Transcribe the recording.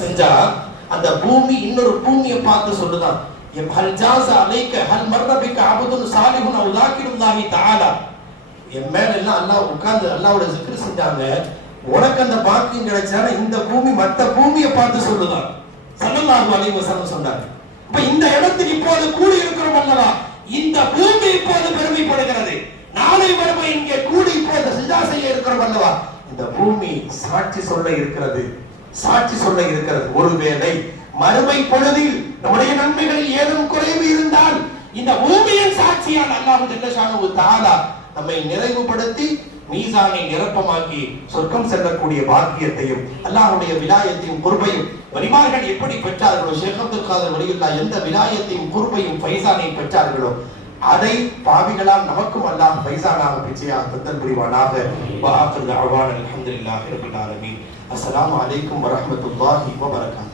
செஞ்சா அந்த பூமி இன்னொரு பூமியை பார்த்து சொல்லுதான், ஹல் ஜாஸ அலைக ஹல் மர்ரபிக அப்துன் சாலிஹுன் அவ் ஸாகிருல்லாஹி தஆலா. என் மேல எல்லாம் அல்லாஹ் உட்கார்ந்து அல்லாஹ்வோட zikr செஞ்சாங்க, உனக்கு அந்த பாக்கியம் கிடைச்சானா இந்த பூமி மற்ற பூமியை பார்த்து சொல்லுதான் ஸல்லல்லாஹு அலைஹி வஸல்லம் சொன்னாங்க. இப்ப இந்த இடத்தில் இப்போது கூடி இருக்கிறோம் அல்லவா, இந்த பூமி இப்போது பெருமைப்படுகிறது. நாளை வறுமை இங்கே கூடி இப்போது சிஜா செய்ய இருக்கிறோம் அல்லவா, இந்த பூமி சாட்சி சொல்ல இருக்கிறது, சாட்சி சொல்ல இருக்கிறது. ஒருவேளை மறுமை பொழுதில் நம்முடைய நன்மைகளில் ஏதும் குறைவு இருந்தால் இந்த பூமியின் சாட்சியால் அல்லாஹ் ஜல்ல ஷானஹு தஆலா நம்மை நிறைவுபடுத்தி மீசானை நிரப்பமாக்கி சொர்க்கம் செல்லக்கூடிய பாக்கியத்தையும் அல்லாஹ்வுடைய விலாயத்தையும் குர்பையும் வலிமார்கள் எப்படி பெற்றார்களோ, ஷேக் அப்துல் காதர் வலியுல்லாஹ் எந்த விலாயத்தையும் குர்பையும் ஃபைசானை பெற்றார்களோ அதை பாவிகளால் நமக்கும் அல்லாஹ் ஃபைசானாக பிச்சையாக தந்தல் புரிவானாக. வ ஆகிரு தஅவானா அல்ஹம்துலில்லாஹி ரப்பில் ஆலமீன். அஸ்ஸலாமு அலைக்கும் வரஹ்மத்துல்லாஹி வ பரகாத்துஹு.